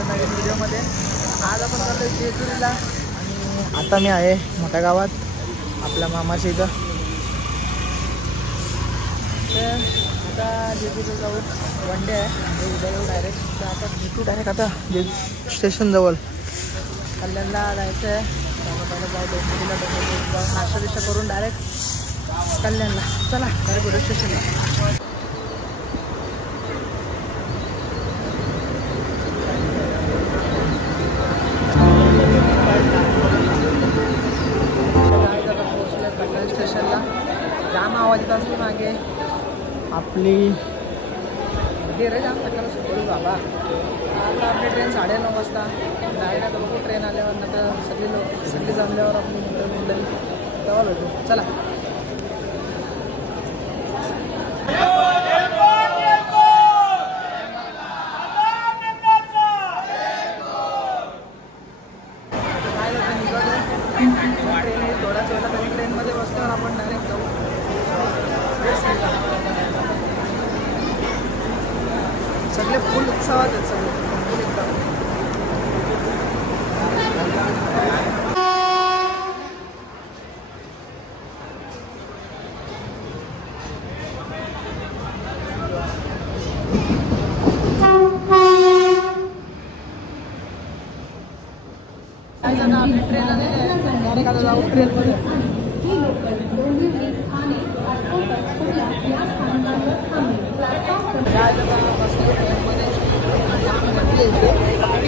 तुमच्या नवीन व्हिडिओमध्ये. आज आपण चाललो आहे जेजुरीला आणि आता मी आहे मोठ्या गावात आपल्या मामाच्या इथं. तर आता जेजुरीला जाऊ, वन डे आहे, उद्या येऊ डायरेक्ट. तर आता भेटू डायरेक्ट आता स्टेशनजवळ कल्याणला जायचं आहे. पहिलं जाऊ डोंबिवलीला, डोंबिवलीला जाऊ नाश्ता बिष्टा करून डायरेक्ट कल्याणला. चला डायरेक्ट भेटू स्टेशनला. स्टेशनला जाम आवाज येत असली मागे आपली रे जाम सकाळला सुटली बाबा. आता आपली ट्रेन 9:30 वाजता डायरेक्ट. आता बघू ट्रेन आल्यावर नंतर सगळी जमल्यावर आपली मंडळी तेव्हा भेटू. चला ट्रेन आहे थोड्याच वेळात आणि ट्रेनमध्ये बसल्यावर आपण डायरेक्ट जाऊ. सगळे फुल उत्साहात आहेत, सगळे फुल एकदम. आपली ट्रेन आलेली आहे, डायरेक्ट आता जाऊ ट्रेनमध्ये.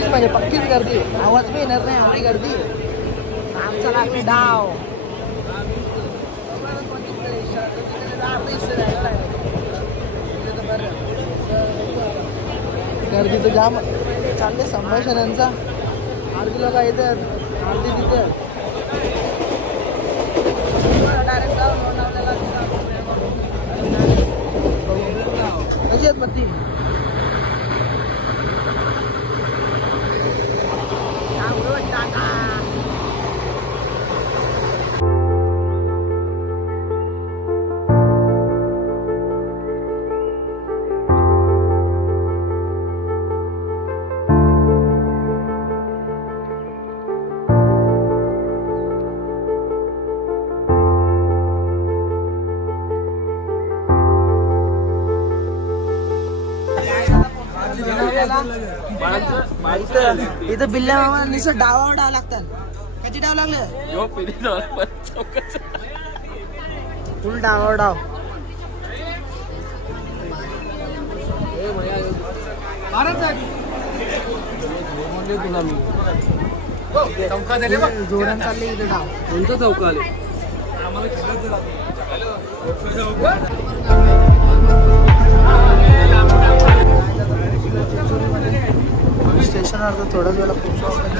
म्हणजे पक्कीच गर्दी, आवाज बी येणार नाही एवढी गर्दी. आमचा लागली डाव. गर्दी तर जाम चालले संभाषण यांचा. अर्धी लोक येतात, अर्धी तिथं. डायरेक्ट जाऊन लोणावळ्याला कशी आहेत पत्ती. इथं बिल्ल्या मामा नुसतं डावावर डाव लागतात. कधी डाव लागलं फुल डावावर डाव. जोरान चालले इथे डाव. कोणतं चौक आले स्टेशनवर. तर थोड्याच वेळा पोहोचू आपण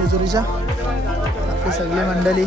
जेजुरीच्या. आपली सगळी मंडळी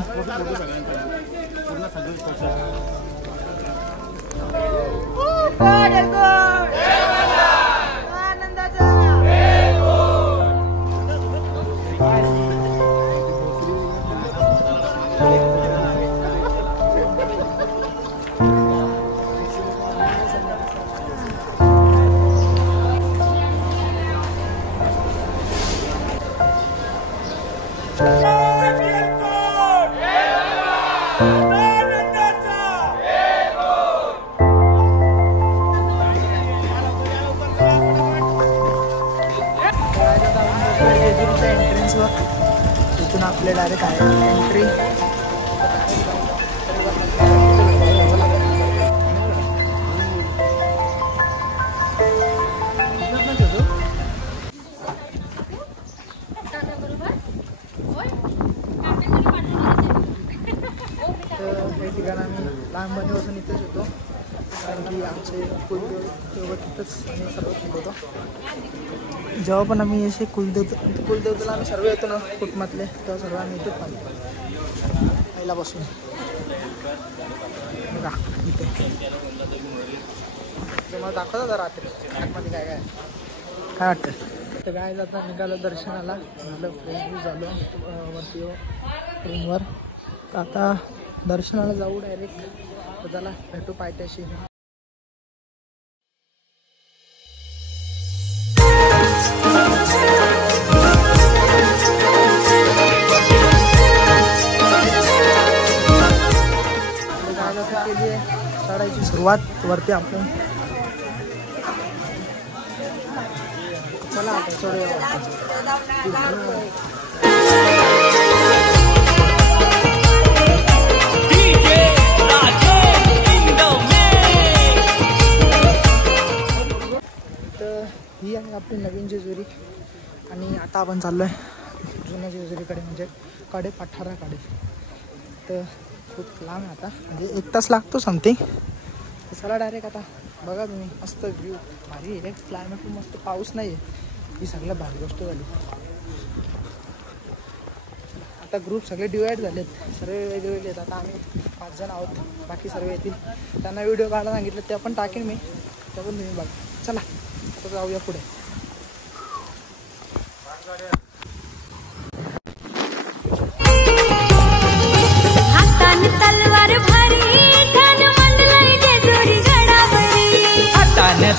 इथून आपले डायरेक्ट आहे एंट्री. लहानपणीपासून इथेच होतो, कारण की आमचे कुलदेव तिथंच आम्ही सर्व खेळत होतो. जेव्हा पण आम्ही असे कुलदेवतेला आम्ही सर्व येतो ना कुटुंबातले, तेव्हा सर्व आम्ही इथेच पाहिजे पहिल्यापासून. बघा इथे तुम्हाला दाखवत होता रात्री आतमध्ये काय काय काय वाटतं. तर काय आता निघालो दर्शनाला, झालं फ्रेश झालो वरती रूमवर. तर आता दर्शनाला जाऊ डायरेक्ट. तर चला भेटू पायथ्याशी. केली आहे चढायची सुरुवात वरती आपण. चला आता चढूया. तर ही आहे आपली नवीन जेजुरी आणि आता आपण चाललो आहे जुन्या जेजुरीकडे, म्हणजे कडे पठाराकडे. तर खूप लांब आता, म्हणजे 1 तास लागतो समथिंग. तर चला डायरेक्ट आता. बघा तुम्ही मस्त व्ह्यू भारी आहे, क्लायमेट पण मस्त, पाऊस नाही आहे, ही सगळ्यात भारी गोष्ट झाली. आता ग्रुप सगळे डिवाईड झालेत, सर्व वेगवेगळे आहेत. आता आम्ही 5 जण आहोत, बाकी सर्व येतील. त्यांना व्हिडिओ काढायला सांगितलं, ते पण टाकेन मी, ते पण तुम्ही बघा. चला आता जाऊया पुढे.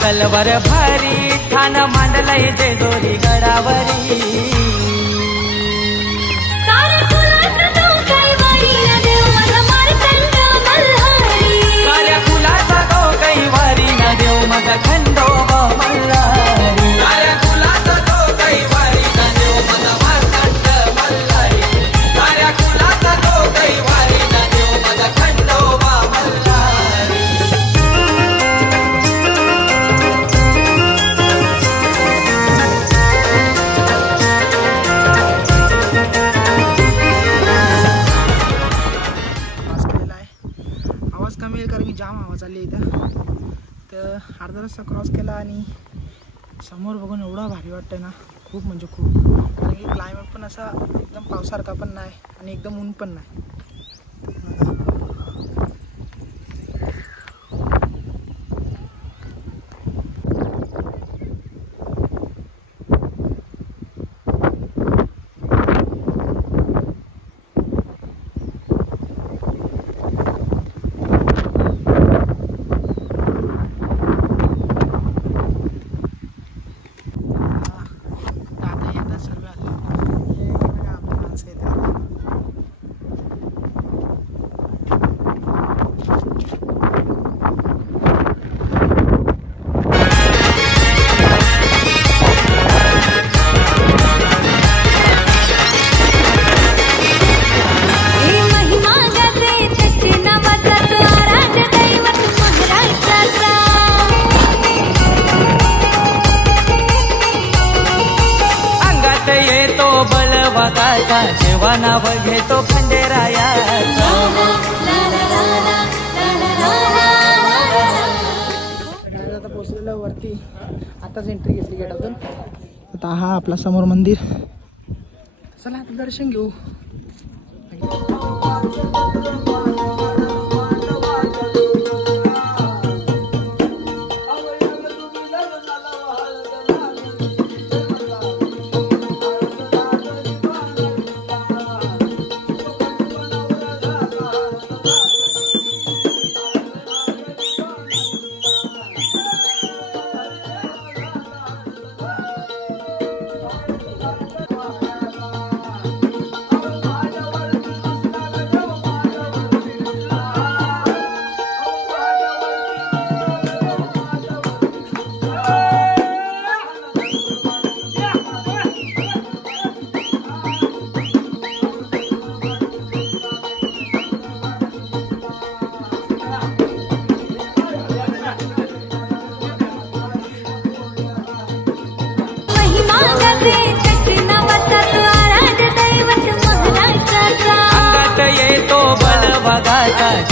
तलवार भारी ठाण मांडलंय जेजुरी गडावरी. साऱ्या कुलाचा तो कैवारी न देव माझा खंडोबा मल्हारी. साऱ्या कुलाचा तो कैवारी न देव माझा मार्तंड मल्हारी. साऱ्या कुलाचा तो कैवारी न देव माझा खंडोबा मल्हारी. जाम आवाज आली इथं. तर अर्धा रस्ता क्रॉस केला आणि समोर बघून एवढा भारी वाटतं ना, खूप म्हणजे खूप. कारण की क्लायमेट पण असा एकदम पावसारखा पण नाही आणि एकदम ऊन पण नाही. जेव्हा नाव घेतो खंडेरायाचा. आता पोहोचलेलो वरती, आताच एंट्री घेतली गेटातून. आता हा आपला समोर मंदिर. चला आता दर्शन घेऊ.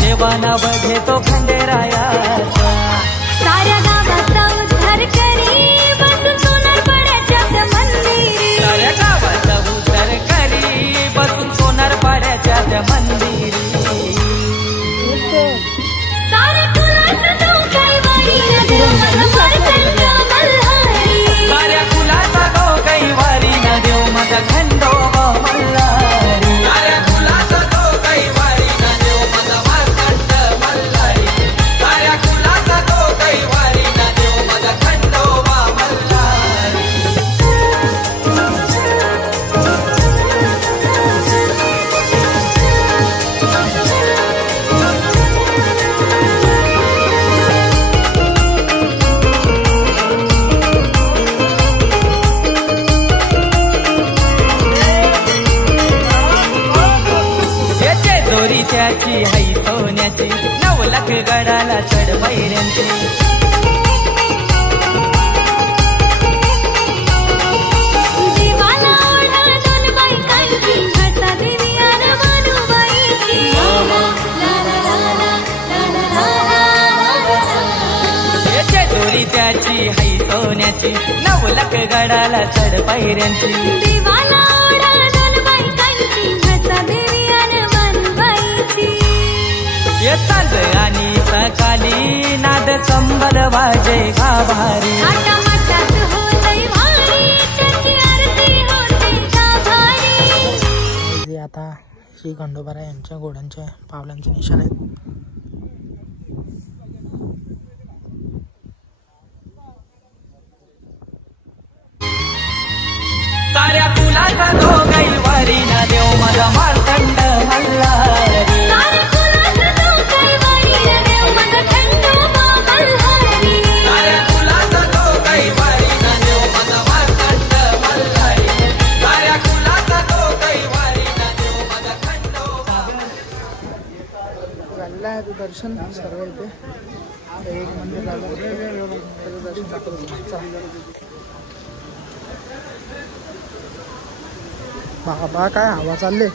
जेव्हा नाव घेतो तो खंडेरायाचा. साऱ्या गावाचा उद्धार करी बसून सोनार पाड्याच्या मंदिरी. साऱ्या गावाचा उद्धार करी बसून सोनार पाड्याच्या त्या मंदिरी. साऱ्या कुलाचा तो कैवारी न देव माझा मार्तंड मल्हारी. साऱ्या कुलाचा तो कैवारी न देव माझा खंडोबा मल्हारी. साऱ्या कुलाचा तो कैवारी न देव माझा मार्तंड मल्हारी. साऱ्या कुलाचा तो कैवारी न देव माझा खंडोबा मल्हारी. त्याची हाई सोन्याची 9 लाख गडाला चढ पायऱ्यांची. देवाला ओढा 2 बायकांची घसा देवी आणि मानुबाईची. याच्या जोरी त्याची हाई सोन्याची 9 लाख गडाला चढ पायऱ्यांची. देवाला ओढा 2 बायकांची घसा देवी सांज आणि सकाळी नाद संबल वाजे गाभारी. थाटामाटात होतंय भारी त्याची आरती होते गाभारी. आता श्री खंडोबाराय यांच्या घोड्यांच्या पावलांचे निशाण आहेत. साऱ्या कुलाचा तो कैवारी ना देव माझा मार्तंड मल्हारी. साऱ्या कुलाचा तो कैवारी न देव माझा खंडोबा मल्हारी. साऱ्या कुलाचा तो कैवारी ना देव माझा मार्तंड मल्हारी. साऱ्या कुलाचा तो कैवारी ना देव माझा खंडोबा. चाललं आहे ते दर्शन सर्व इथे. एक मंदिर झालं त्याचं दर्शन दाखवतो. बाबा काय हवा चालले.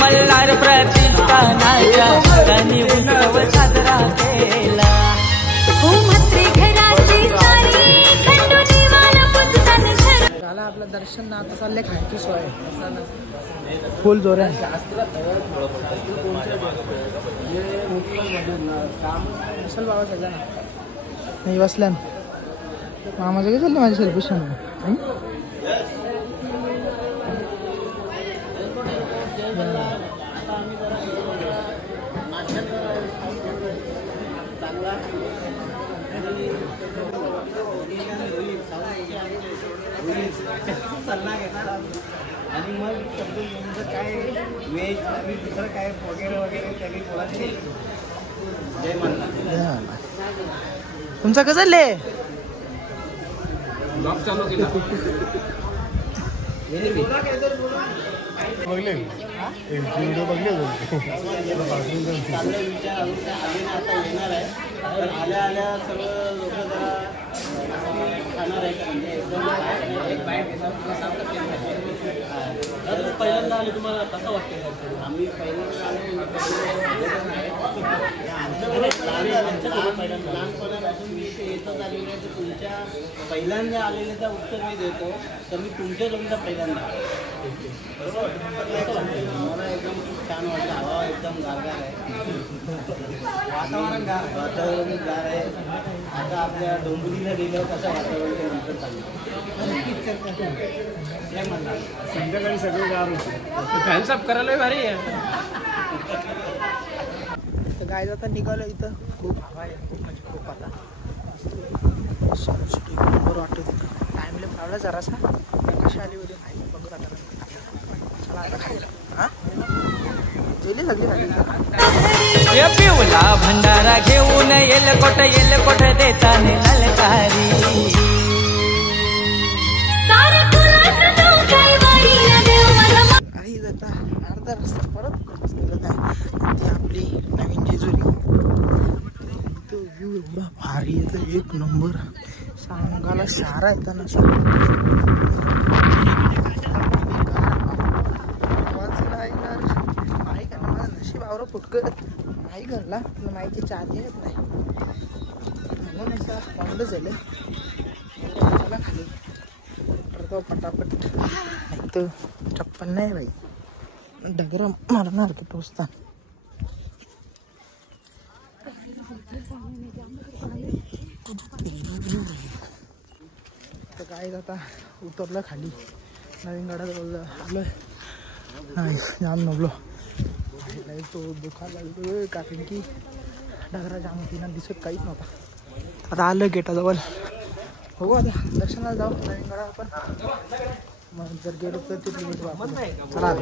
मल्हार प्रतिष्ठानाच्या ठिकाणी उत्सव साजरा केला. हो म्हात्रे घराची सारी खंडोजीवाला पुजतान घर. झालं आपलं दर्शन ना. आता चालले खायची सोय फुल जोऱ्या. असेल बाबा सगळ्या नाही बसल्या मामाचं काय चाललं माझी सेल्फिशन. आणि मग तुमचं काय व्हेज आणि दुसरं काय वगैरे वगैरे त्यांनी बोलायचे. जय मल्हार. तुमचं कसं चालले. बघले व्हिडिओ बघले विचार आता येणार आहे. तर आल्या आल्या सगळं लोक जरा खाणार आहेत. म्हणजे एकदम पहिल्यांदा आले तुम्हाला कसं वाटतं. आम्ही पहिल्यांदा लहानपणापासून मी ते येतच आलेलं आहे. तर तुमच्या पहिल्यांदा आलेल्याचा उत्तर मी देतो. तर मी तुमच्या तुमचा पहिल्यांदा मला एकदम छान वाटलं. हवा एकदम गारगार आहे. वातावरण गार आहे. आता आपल्या डोंबिवलीला गेल्यावर कसं वातावरण ते नंतर चाललं काय म्हणणार संध्याकाळी सगळे गार होते फॅन साफ करायला भारी आहे. तर गाय आता निघालं इथं खूप हवा आहे खूप म्हणजे खूप आता नंबर वाटत होतं टाईमला लावला जरासा कशी आली होती माहिती बघू आता चला आता खायला हां गेली सगळी खाली पिवला भंडारा घेऊन येल कोट देताने ललकारी काही जाता अर्धा रस्ता परत क्रॉस केलं काय ती आपली नवीन जेजुरी तो व्ह्यू एवढा भारी येतो एक नंबर सांगायला सारा येताना माईक आहे ना माझं नशीब आवरं फुटकं माईक घरला तुला माईकची चार्जिंग येत नाही म्हणून असं बंद झालं चला खाली तो पटापट नाही तर चप्पल नाही बाई डगरा मारणार की टोचता तर काय आता उतरलं खाली नवीन गाड्यात बोललं आलं नाही जाम नवलो तो दुखायला लागलो कारण की डगरा जाम होती ना दिसत काहीच नव्हता आता आलं गेटाजवळ हो आता दर्शनाला जाऊ नवीन गाडा आपण मग जर गेलो तर तिथली गेट वापस चला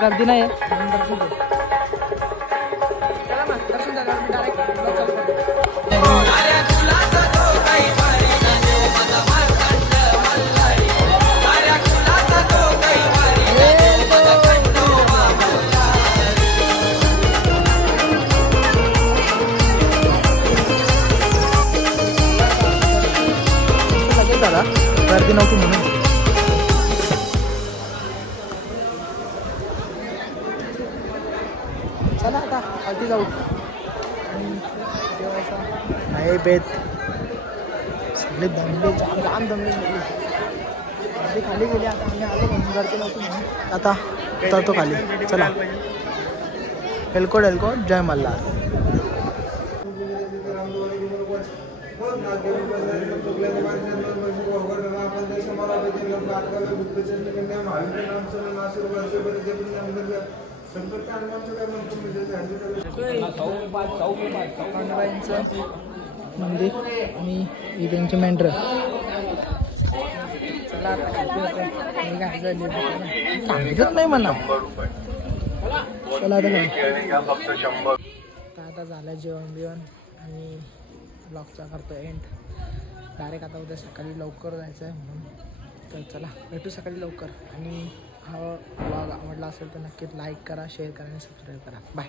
गर्दी नाही आहे चला मग दर्शन झालं डायरेक्ट लगेच झाला गर्दी नव्हती म्हणून चला आता खाली जाऊ आणि जेवायचा नाही बेत सगळे दमले जाम दमले गेले खाली गेले आता आम्ही आलो म्हणून गर्दी नव्हती म्हणून आता उतरतो खाली चला एलकोट जय मल्हार पांडवांचं मंदिर आणि ही त्यांची मेंढर चला आता सांगितलं नाही मला चला आता झालं जेवण बिवण आणि ब्लॉगचा करतो एंड डायरेक्ट आता उद्या सकाळी लवकर जायचं आहे म्हणून तर चला भेटू सकाळी लवकर आणि हा ब्लॉग आवडला असेल तर नक्कीच लाईक करा शेअर करा आणि सबस्क्राईब करा बाय